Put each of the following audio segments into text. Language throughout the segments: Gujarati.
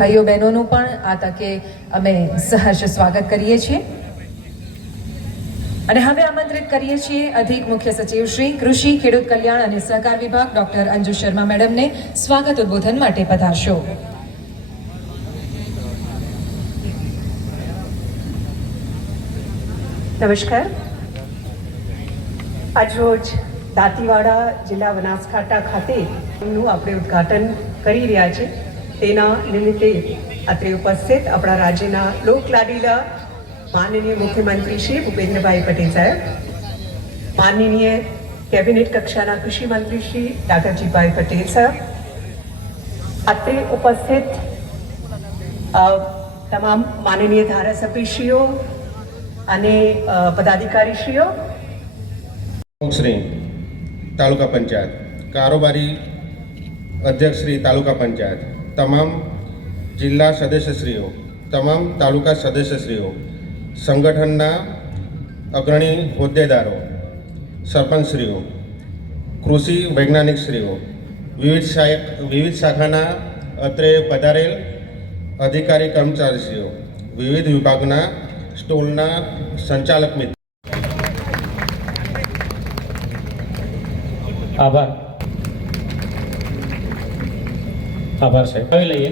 ભાઈઓ બહેનોનું પણ આ તકે અમે સહર્ષ સ્વાગત કરીએ છીએ અને હવે આમંત્રિત કરીએ છીએ અધિક મુખ્ય સચિવ શ્રી કૃષિ ખેડૂત કલ્યાણ અને સહકાર વિભાગ ડોક્ટર અંજુ શર્મા મેડમને સ્વાગત ઉદ્બોધન માટે પધારશો। નમસ્કાર। આજરોજ દાંતીવાડા જિલ્લા બનાસકાંઠા ખાતેનું આપણે ઉદ્ઘાટન કરી રહ્યા છે। તેના નિમિત્તે અત્રે ઉપસ્થિત આપણા રાજ્યના લોકલાડીલા માનનીય મુખ્યમંત્રી શ્રી ભૂપેન્દ્રભાઈ પટેલ સાહેબ, માનનીય કેબિનેટ કક્ષાના કૃષિ મંત્રી શ્રી ડાકરજીભાઈ પટેલ સાહેબ, અત્રે ઉપસ્થિત તમામ માનનીય ધારાસભ્યશ્રીઓ અને પદાધિકારીશ્રીઓ, શ્રી તાલુકા પંચાયત, કારોબારી અધ્યક્ષ શ્રી તાલુકા પંચાયત, તમામ જિલ્લા સદસ્યશ્રીઓ, તમામ તાલુકા સદસ્યશ્રીઓ, સંગઠનના અગ્રણી હોદ્દેદારો, સરપંચશ્રીઓ, કૃષિ વૈજ્ઞાનિકશ્રીઓ, વિવિધ શાખાના અત્રે પધારેલ અધિકારી કર્મચારીશ્રીઓ, વિવિધ વિભાગના સ્ટોલના સંચાલક મિત્રો, આભાર સાહેબ। હવે લઈએ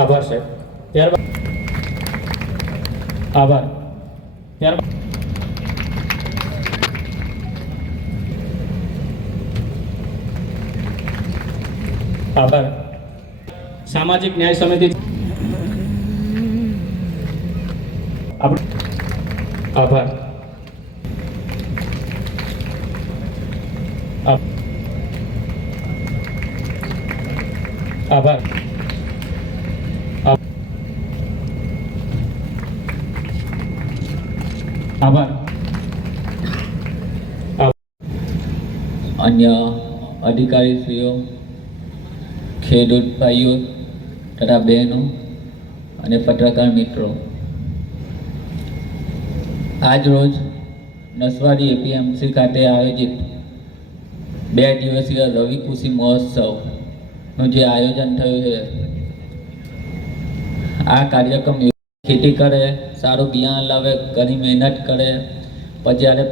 આભાર સાહેબ। ત્યારબાદ આભાર સામાજિક ન્યાય સમિતિ આભાર આભાર આભાર अन्य अधिकारीश्रीओ, खेडूत भाईओ तथा बहनों અને પત્રકાર મિત્રો, આજ રોજ નસવાડી એપીએમસી ખાતે આયોજિત 2 દિવસીય રવિ કૃષિ મહોત્સવનું જે આયોજન થયું છે, આ કાર્યક્રમ ખેતી કરે, સારું બિયારણ લાવે, ઘણી મહેનત કરે, પછી જ્યારે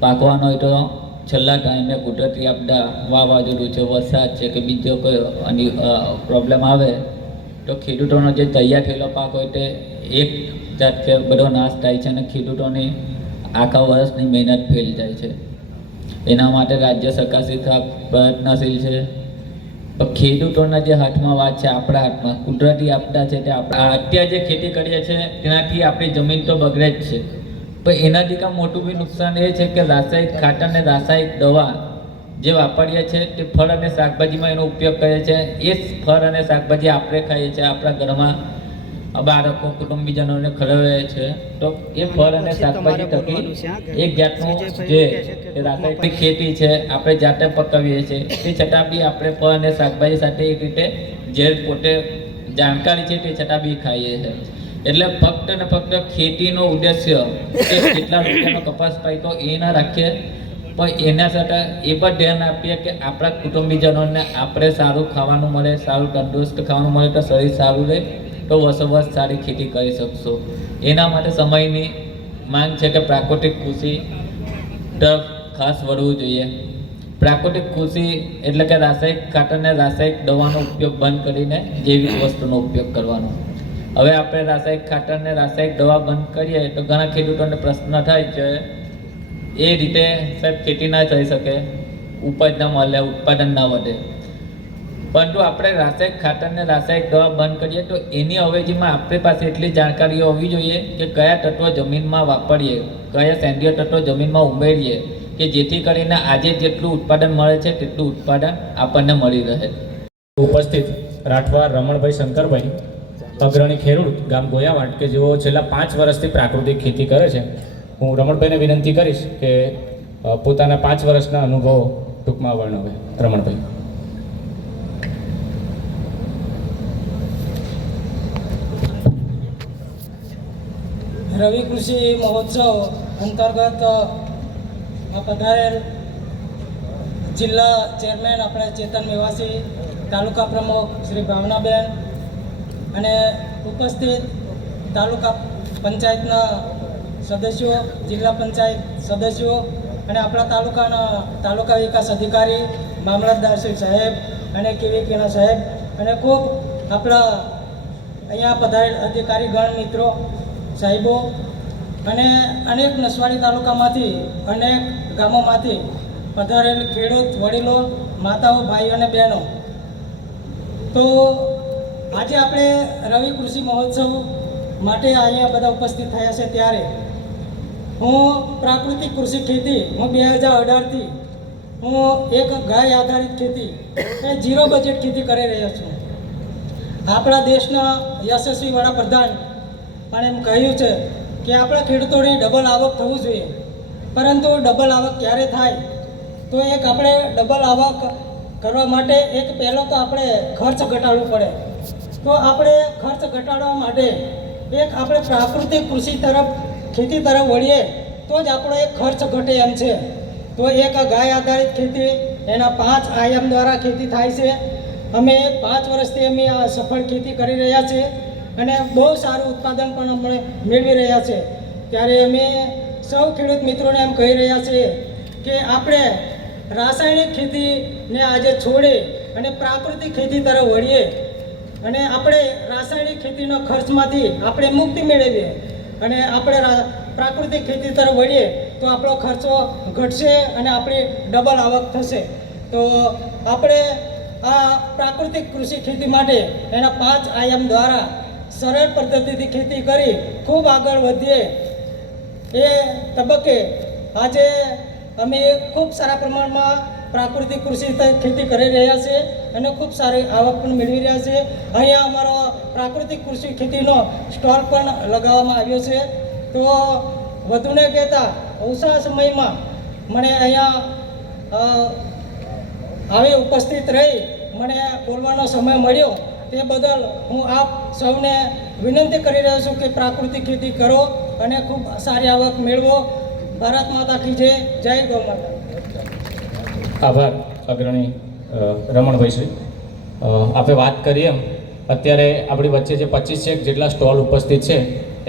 પાકવાનો હોય તો છેલ્લા ટાઈમે કુદરતી આપદા, વાવાઝોડું છે, વરસાદ છે કે બીજો કોઈ પ્રોબ્લેમ આવે તો ખેડૂતોનો જે તૈયાર થયેલો પાક હોય તે એક જાતે બધો નાશ થાય છે અને ખેડૂતોની આખા વર્ષની મહેનત ફેલ જાય છે। એના માટે રાજ્ય સરકાર પ્રયત્નશીલ છે, પણ ખેડૂતોના જે હાથમાં વાત છે, આપણા હાથમાં કુદરતી આપદા છે તે અત્યારે જે ખેતી કરીએ છીએ તેનાથી આપણી જમીન તો બગડે જ છે, પણ એનાથી કામ મોટું બી નુકસાન એ છે કે રાસાયણિક ખાતર અને રાસાયણિક દવા જે વાપરીએ છીએ તે ફળ અને શાકભાજીમાં એનો ઉપયોગ કરીએ છીએ। એ ફળ અને શાકભાજી આપણે ખાઈએ છીએ, આપણા ઘરમાં બાળકો, કુટુંબીજનોને ખવડાવીએ છીએ, તો એ ફળ અને શાકભાજી થકી એક જાતનું જે રાસાયણિક ખેતી છે આપણે જાતે પકાવીએ છીએ, તે છતાં બી આપણે ફળ અને શાકભાજી સાથે એક રીતે જે પોતે જાણકારી છે તે છતાં બી ખાઈએ છીએ। એટલે ફક્ત ને ફક્ત ખેતીનો ઉદ્દેશ્ય કે કેટલા રૂપિયાનો કપાસ પાક્યો એ ના રાખીએ, પણ એના સાથે એ પણ ધ્યાન આપીએ કે આપણા કુટુંબીજનોને આપણે સારું ખાવાનું મળે, સારું તંદુરસ્ત ખાવાનું મળે, તો શરીર સારું રહે, તો વર્ષોવર્ષ સારી ખેતી કરી શકશો। એના માટે સમયની માંગ છે કે પ્રાકૃતિક કૃષિ તરફ ખાસ વળવું જોઈએ। પ્રાકૃતિક કૃષિ એટલે કે રાસાયણિક ખાતરને રાસાયણિક દવાનો ઉપયોગ બંધ કરીને જૈવિક વસ્તુનો ઉપયોગ કરવાનો। હવે આપણે રાસાયણિક ખાતરને રાસાયણિક દવા બંધ કરીએ તો ઘણા ખેડૂતોને પ્રશ્ન થાય છે, એ રીતે સાહેબ ખેતી ના થઈ શકે, ઉપજ ના મળે, ઉત્પાદન ના વધે, પરંતુ આપણે રાસાયણિક ખાતરને રાસાયણિક દવા બંધ કરીએ તો એની અવેજીમાં આપણી પાસે એટલી જાણકારીઓ હોવી જોઈએ કે કયા તત્વો જમીનમાં વાપરીએ, કયા સેન્દ્રીય તત્વો જમીનમાં ઉમેરીએ કે જેથી કરીને આજે જેટલું ઉત્પાદન મળે છે તેટલું ઉત્પાદન આપણને મળી રહે। ઉપસ્થિત રાઠવા રમણભાઈ શંકરભાઈ, અગ્રણી ખેડૂત ગામ ગોયાવાડ, કે જેઓ છેલ્લા 5 વર્ષથી પ્રાકૃતિક ખેતી કરે છે, હું રમણભાઈને વિનંતી કરીશ કે પોતાના 5 વર્ષના અનુભવો ટૂંકમાં વર્ણવે। રમણભાઈ। રવિ કૃષિ મહોત્સવ અંતર્ગત પધારેલ જિલ્લા ચેરમેન આપણે ચેતન મેવાસી, તાલુકા પ્રમુખ શ્રી ભાવનાબેન અને ઉપસ્થિત તાલુકા પંચાયતના સદસ્યો, જિલ્લા પંચાયત સદસ્યો અને આપણા તાલુકાના તાલુકા વિકાસ અધિકારી મામલતદાર શ્રી સાહેબ અને કેવીકેના સાહેબ અને ખૂબ આપણા અહીંયા પધારેલ અધિકારીગણ મિત્રો, સાહેબો અને અનેક નસવાડી તાલુકામાંથી, અનેક ગામોમાંથી પધારેલ ખેડૂત વડીલો, માતાઓ, ભાઈઓ અને બહેનો. તો આજે આપણે રવિ કૃષિ મહોત્સવ માટે અહીંયા બધા ઉપસ્થિત થયા છે. ત્યારે હું પ્રાકૃતિક કૃષિ ખેતી, હું 2018થી હું એક ગાય આધારિત ખેતી અને ઝીરો બજેટ ખેતી કરી રહ્યો છું. આપણા દેશના યશસ્વી વડાપ્રધાન પણ એમ કહ્યું છે કે આપણા ખેડૂતોની ડબલ આવક થવું જોઈએ. પરંતુ ડબલ આવક ક્યારે થાય? તો એક આપણે ડબલ આવક કરવા માટે એક પહેલો તો આપણે ખર્ચ ઘટાડવું પડે. તો આપણે ખર્ચ ઘટાડવા માટે એક આપણે પ્રાકૃતિક કૃષિ તરફ, ખેતી તરફ વળીએ તો જ આપણો એક ખર્ચ ઘટે એમ છે. તો એક ગાય આધારિત ખેતી, એના 5 આયામ દ્વારા ખેતી થાય છે. અમે 5 વર્ષથી અમે આ સફળ ખેતી કરી રહ્યા છીએ અને બહુ સારું ઉત્પાદન પણ અમે મેળવી રહ્યા છે. ત્યારે અમે સૌ ખેડૂત મિત્રોને એમ કહી રહ્યા છીએ કે આપણે રાસાયણિક ખેતીને આજે છોડી અને પ્રાકૃતિક ખેતી તરફ વળીએ અને આપણે રાસાયણિક ખેતીના ખર્ચમાંથી આપણે મુક્તિ મેળવીએ અને આપણે પ્રાકૃતિક ખેતી તરફ વળીએ તો આપણો ખર્ચો ઘટશે અને આપણી ડબલ આવક થશે. તો આપણે આ પ્રાકૃતિક કૃષિ ખેતી માટે એના 5 આયામ દ્વારા સરળ પદ્ધતિથી ખેતી કરી ખૂબ આગળ વધીએ એ તબક્કે આજે અમે ખૂબ સારા પ્રમાણમાં પ્રાકૃતિક કૃષિ ખેતી કરી રહ્યા છીએ અને ખૂબ સારી આવક પણ મેળવી રહ્યા છીએ. અહીંયા અમારો પ્રાકૃતિક કૃષિ ખેતીનો સ્ટોલ પણ લગાવવામાં આવ્યો છે. તો વધુને કહેતા ઓછા સમયમાં મને અહીંયા આવી ઉપસ્થિત રહી મને બોલવાનો સમય મળ્યો તે બદલ હું આપ સૌને વિનંતી કરી રહ્યો છું કે પ્રાકૃતિક ખેતી કરો અને ખૂબ સારી આવક મેળવો. ભારત માતા કી જય. જય ગૌ માતા. આભાર અગ્રણી રમણભાઈ શ્રી. આપણે વાત કરીએ એમ અત્યારે આપણી વચ્ચે જે 25 જેટલા સ્ટોલ ઉપસ્થિત છે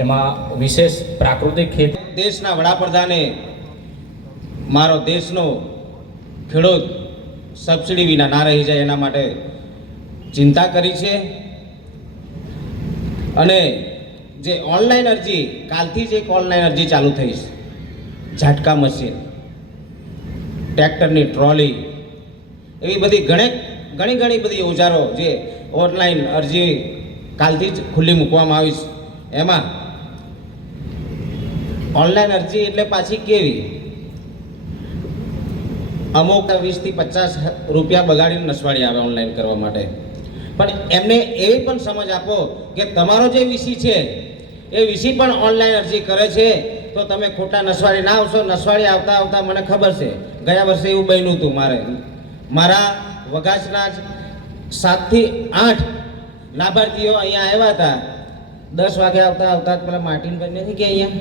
એમાં વિશેષ પ્રાકૃતિક ખેતી. દેશના વડાપ્રધાને મારો દેશનો ખેડૂત સબસિડી વિના ના રહી જાય એના માટે ચિંતા કરી છે અને જે ઓનલાઈન અરજી, કાલથી જ એક ઓનલાઈન અરજી ચાલુ થઈ છે. ઝાટકા મશીન, ટ્રેક્ટરની ટ્રોલી, એવી બધી ઘણી બધી ઓજારો જે ઓનલાઈન અરજી કાલથી જ ખુલ્લી મૂકવામાં આવી છે. એમાં ઓનલાઈન અરજી એટલે પાછી કેવી, અમુક 20 થી 50 રૂપિયા બગાડીને નસવાડી આવે ઓનલાઈન કરવા માટે. પણ એમને એવી પણ સમજ આપો કે તમારો જે વીસી છે એ વીસી પણ ઓનલાઈન અરજી કરે છે તો તમે ખોટા નસવાડી ના આવશો. નસવાડી આવતા મને ખબર છે, ગયા વર્ષે એવું બન્યું હતું. મારા વગાસના 7 થી 8 લાભાર્થીઓ અહીંયા આવ્યા હતા. 10 વાગે આવતા પેલા માર્ટિનભાઈ નથી કે અહીંયા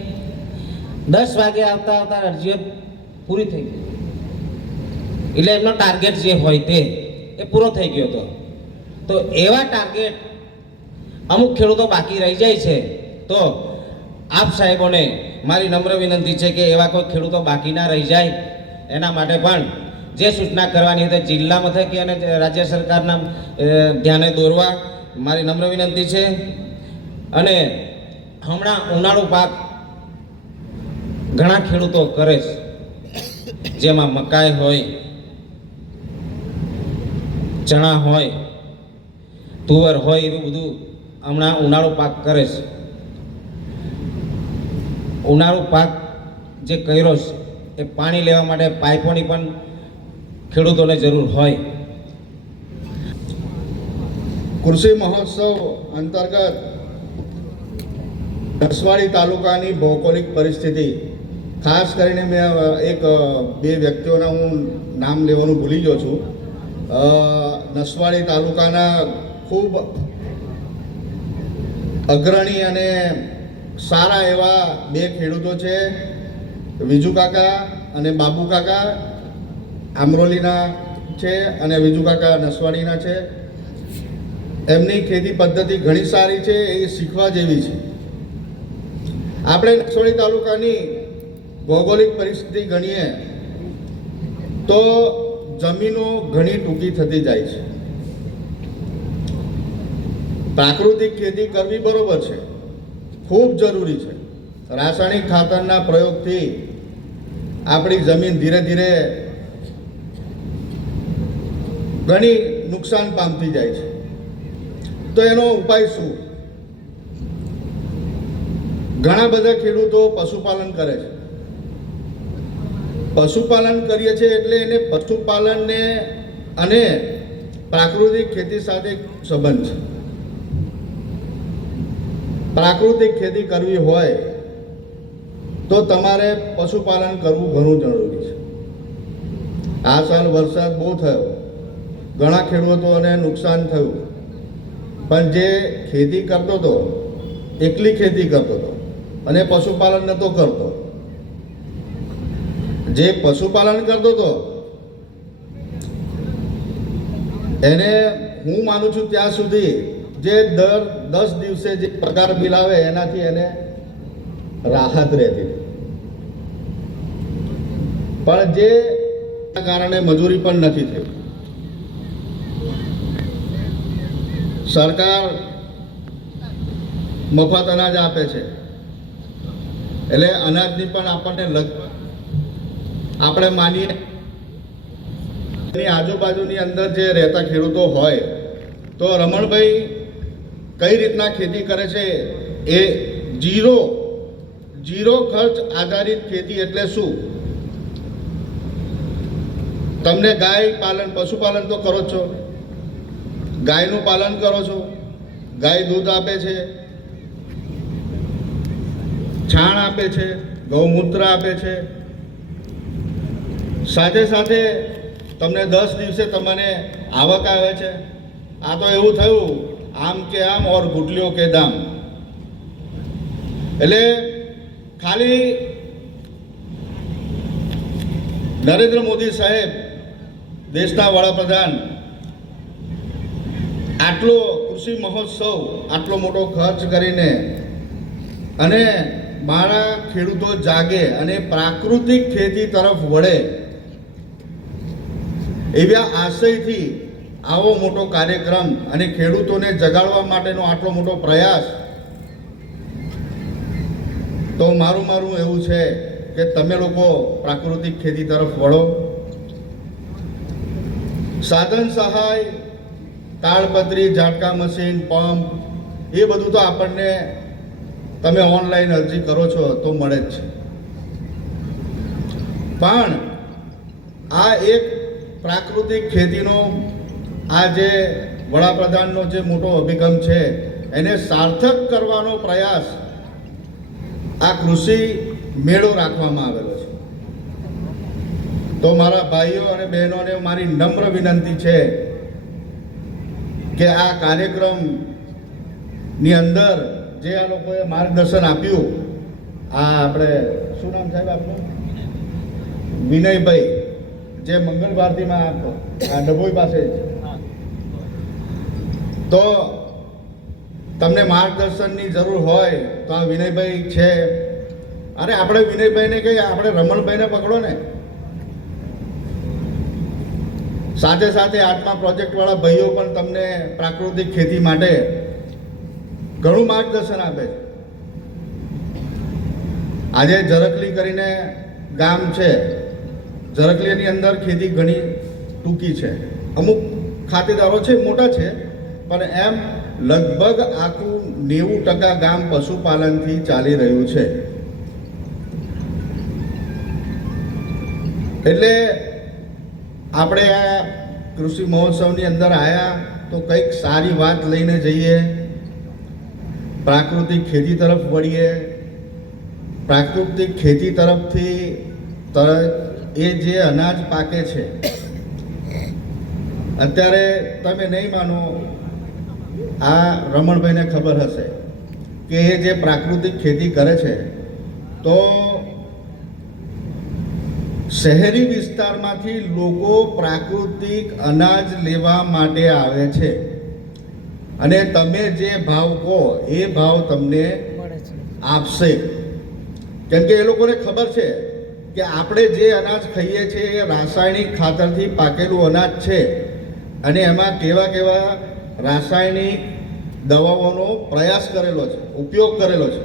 10 વાગે આવતા અરજીઓ પૂરી થઈ ગઈ. એટલે એમનો ટાર્ગેટ જે હોય તે એ પૂરો થઈ ગયો હતો. તો એવા ટાર્ગેટ અમુક ખેડૂતો બાકી રહી જાય છે. તો આપ સાહેબોને મારી નમ્ર વિનંતી છે કે એવા કોઈ ખેડૂતો બાકી ના રહી જાય એના માટે પણ જે સૂચના કરવાની હતી જિલ્લા મથકે અને રાજ્ય સરકારના ધ્યાને દોરવા મારી નમ્ર વિનંતી છે. અને હમણાં ઉનાળુ પાક ઘણા ખેડૂતો કરે છે, જેમાં મકાઈ હોય, ચણા હોય, તુવર હોય, એવું બધું હમણાં ઉનાળુ પાક કરે છે. ઉનાળુ પાક જે કર્યો છે એ પાણી લેવા માટે પાઇપોની પણ ખેડૂતોને જરૂર હોય. કૃષિ મહોત્સવ અંતર્ગત નસવાડી તાલુકાની ભૌગોલિક પરિસ્થિતિ, ખાસ કરીને મેં બે વ્યક્તિઓના હું નામ લેવાનું ભૂલી ગયો છું. નસવાડી તાલુકાના ખૂબ અગ્રણી અને સારા એવા 2 ખેડૂતો છે, વિજુ કાકા અને બાબુ કાકા. આમરોલીના છે અને વિજુકાકા નસવાડીના છે. એમની ખેતી પદ્ધતિ ઘણી સારી છે, એ શીખવા જેવી છે. આપણે નસવાડી તાલુકાની ભૌગોલિક પરિસ્થિતિ ગણીએ તો જમીનો ઘણી ટૂંકી થતી જાય છે. પ્રાકૃતિક ખેતી કરવી બરોબર છે, ખૂબ જરૂરી છે. રાસાયણિક ખાતરના પ્રયોગથી આપણી જમીન ધીરે ધીરે ઘણી નુકસાન પામતી જાય છે. તો એનો ઉપાય શું? ઘણા બધા ખેડૂતો પશુપાલન કરે છે. પશુપાલન કરીએ છીએ એટલે એને પશુપાલનને અને પ્રાકૃતિક ખેતી સાથે સંબંધ છે. પ્રાકૃતિક ખેતી કરવી હોય તો તમારે પશુપાલન કરવું ઘણું જરૂરી છે. આ સાલ વરસાદ બહુ થયો, ઘણા ખેડૂતોને નુકસાન થયું, પણ જે ખેતી કરતો હતો, એકલી ખેતી કરતો હતો અને પશુપાલન નહોતો કરતો, જે પશુપાલન કરતો હતો એને હું માનું છું ત્યાં સુધી જે દર 10 દિવસે જે પગાર બિલ આવે એનાથી એને રાહત રહેતી. પણ જે કારણે મજૂરી પણ નથી થઈ. સરકાર મફત અનાજ આપે છે એટલે અનાજની પણ આપણને આપણે માનીએ એની આજુબાજુની અંદર જે રહેતા ખેડૂતો હોય તો રમણભાઈ કઈ રીતના ખેતી કરે છે એ જીરો ખર્ચ આધારિત ખેતી એટલે શું? તમને ગાય પાલન પશુપાલન તો કરો જ છો, ગાયનું પાલન કરો છો, ગાય દૂધ આપે છે, છાણ આપે છે, ગૌમૂત્ર આપે છે, સાથે સાથે તમને 10 દિવસે તમને આવક આવે છે. આ તો એવું થયું આમ કે આમ ઓર ગુટલીઓ કે દામ. એટલે ખાલી નરેન્દ્ર મોદી સાહેબ દેશના વડાપ્રધાન આટલો કૃષિ મહોત્સવ આટલો મોટો ખર્ચ કરીને અને મારા ખેડૂતો જાગે અને પ્રાકૃતિક ખેતી તરફ વળે એવા આશયથી આવો મોટો કાર્યક્રમ અને ખેડૂતોને જગાડવા માટેનો આટલો મોટો પ્રયાસ, તો મારું એવું છે કે તમે લોકો પ્રાકૃતિક ખેતી તરફ વળો. સાધન સહાય, તાળપત્રી, ઝાટકા મશીન, પંપ એ બધું તો આપણને તમે ઓનલાઈન અરજી કરો છો તો મળે જ છે. પણ આ એક પ્રાકૃતિક ખેતીનો આ જે વડાપ્રધાનનો જે મોટો અભિગમ છે એને સાર્થક કરવાનો પ્રયાસ આ કૃષિ મેળો રાખવામાં આવેલો છે. તો મારા ભાઈઓ અને બહેનોને મારી નમ્ર વિનંતી છે કે આ કાર્યક્રમની અંદર જે આ લોકોએ માર્ગદર્શન આપ્યું, આ આપણે શું નામ સાહેબ આપનું? વિનયભાઈ, જે મંગળ ભારતીમાં આ ડભોઈ પાસે છે. તો તમને માર્ગદર્શનની જરૂર હોય તો આ વિનયભાઈ છે. અરે આપણે વિનયભાઈને કહીએ, આપણે રમણભાઈને પકડો ને. સાથે સાથે આત્મા પ્રોજેક્ટવાળા ભાઈઓ પણ તમને પ્રાકૃતિક ખેતી માટે ઘણું માર્ગદર્શન આપે છે. આજે ઝરકલી કરીને ગામ છે, ઝરકલીની અંદર ખેતી ઘણી ટૂંકી છે. અમુક ખાતેદારો છે, મોટા છે, પણ એમ લગભગ આખું 90% ગામ પશુપાલનથી ચાલી રહ્યું છે. એટલે આપણે આ કૃષિ મહોત્સવની અંદર આવ્યા તો કંઈક સારી વાત લઈને જઈએ, પ્રાકૃતિક ખેતી તરફ વળીએ. પ્રાકૃતિક ખેતી તરફથી એ જે અનાજ પાકે છે, અત્યારે તમે નહીં માનો, આ રમણભાઈને ખબર હશે કે એ જે પ્રાકૃતિક ખેતી કરે છે તો શહેરી વિસ્તારમાંથી લોકો પ્રાકૃતિક અનાજ લેવા માટે આવે છે અને તમે જે ભાવ કહો એ ભાવ તમને આપશે, કેમ કે એ લોકોને ખબર છે કે આપણે જે અનાજ ખાઈએ છીએ એ રાસાયણિક ખાતરથી પાકેલું અનાજ છે અને એમાં કેવા કેવા રાસાયણિક દવાઓનો પ્રયાસ કરેલો છે, ઉપયોગ કરેલો છે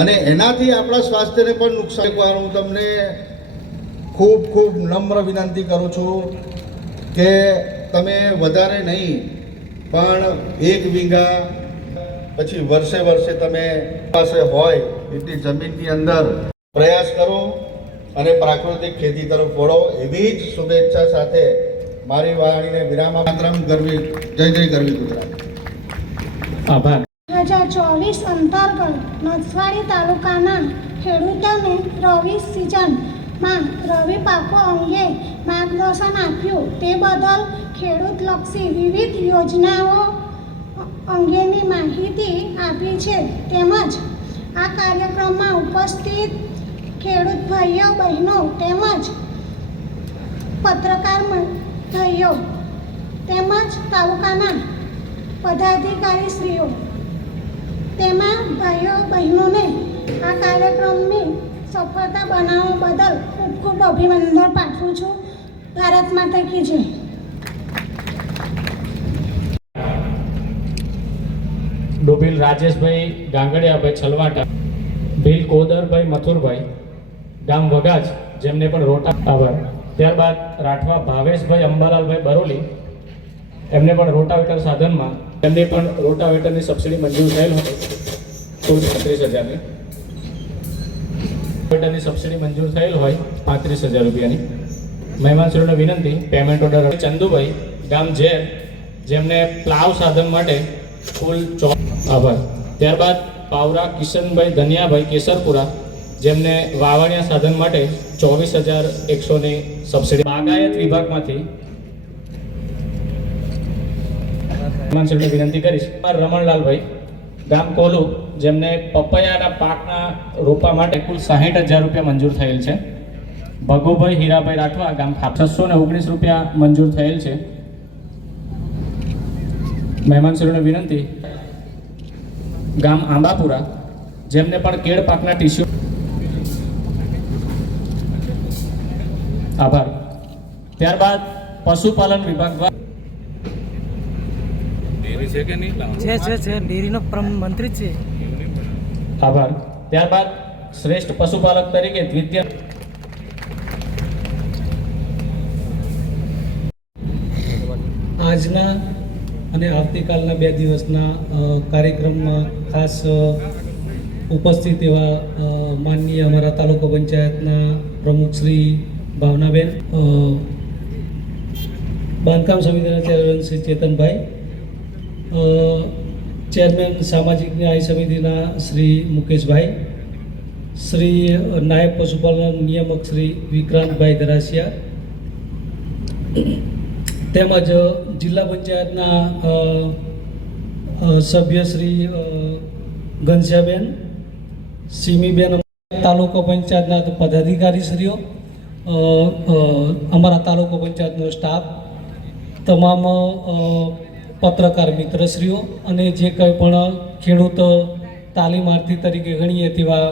અને એનાથી આપણા સ્વાસ્થ્યને પણ નુકસાન. એકવાર હું તમને ખૂબ ખૂબ નમ્ર વિનંતી કરું છું કે તમે વધારે નહીં પણ 1 વીઘા પછી વર્ષે વર્ષે તમે પાસે હોય એટલી જમીનની અંદર પ્રયાસ કરો અને પ્રાકૃતિક ખેતી તરફ વળો. એવી જ શુભેચ્છા સાથે મારી વાણીને વિરામ આપું. ગરવી જય જય ગરવી ગુજરાત. આભાર. 2024 અંતર્ગત નસવાડી તાલુકાના ખેડૂતોને રવિ સિઝનમાં રવિ પાકો અંગે માર્ગદર્શન આપ્યું તે બદલ ખેડૂતલક્ષી વિવિધ યોજનાઓ અંગેની માહિતી આપી છે. તેમજ આ કાર્યક્રમમાં ઉપસ્થિત ખેડૂત ભાઈઓ બહેનો તેમજ પત્રકાર ભાઈઓ તેમજ તાલુકાના પદાધિકારીશ્રીઓ તેમાં ભાઈઓ બહેનોને આ કાર્યક્રમની સફળતા બનાવવા બદલ ખૂબ ખૂબ અભિનંદન પાઠવું છું. ભારત માતા કી જય. ડોભીલ રાજેશભાઈ ગાંગડિયાભાઈ છલવાટા, ભીલ કોદરભાઈ મથુરભાઈ, ગામ વગાજ, જેમને પણ રોટા. આભાર. ત્યારબાદ રાઠવા ભાવેશભાઈ અંબાલાલભાઈ બરોલી, એમને પણ રોટાવેટર સાધનમાં એમને પણ રોટાવેટરની સબસિડી મંજૂર થયેલ હતી કુલ 35,000ની. રોટાવેટરની સબસિડી મંજૂર થયેલ હોય 35,000 રૂપિયાની. મહેમાનશ્રીઓને વિનંતી, પેમેન્ટ ઓર્ડર ચંદુભાઈ, ગામ ઝેર, જેમને પ્લાવ સાધન માટે કુલ આભાર. ત્યારબાદ પાવરા કિશનભાઈ ધનિયાભાઈ કેસરપુરા, જેમને વાવણિયા સાધન માટે 24,100ની સબસિડી. બાગાયત વિભાગમાંથી મહેમાનશ્રીને વિનંતી કરીશ. રમણલાલભાઈ, ગામ કોલુ, જેમને પપૈયાના પાકના રોપા માટે કુલ 60,000 રૂપિયા મંજૂર થયેલ છે. ભગુભાઈ હીરાભાઈ રાઠવા, ગામ 619 રૂપિયા મંજૂર થયેલ છે. મહેમાનશ્રીઓને વિનંતી, ગામ આંબાપુરા, જેમને પણ કેળ પાકના ટીસ્યુ. આભાર. ત્યારબાદ પશુપાલન વિભાગ દ્વારા છે ડેરીનો મંત્રી છે. આભાર. ત્યારબાદ શ્રેષ્ઠ પશુપાલક તરીકે દ્વિતીય આજના અને આવતીકાલના 2 દિવસના કાર્યક્રમમાં ખાસ ઉપસ્થિત એવા માનનીય અમારા તાલુકા પંચાયતના પ્રમુખ શ્રી ભાવનાબેન, બાંધકામ સમિતિના ચેરમેન શ્રી ચેતનભાઈ, ચેરમેન સામાજિક ન્યાય સમિતિના શ્રી મુકેશભાઈ, શ્રી નાયબ પશુપાલન નિયામક શ્રી વિક્રાંતભાઈ ધરાસિયા, તેમજ જિલ્લા પંચાયતના સભ્ય શ્રી ઘનશ્યાબેન, સીમીબેન, તાલુકા પંચાયતના પદાધિકારીશ્રીઓ, અમારા તાલુકા પંચાયતનો સ્ટાફ, તમામ પત્રકાર મિત્રશ્રીઓ અને જે કંઈ પણ ખેડૂત તાલીમાર્થી તરીકે ગણીએ તેવા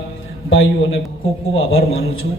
ભાઈઓને ખૂબ ખૂબ આભાર માનું છું.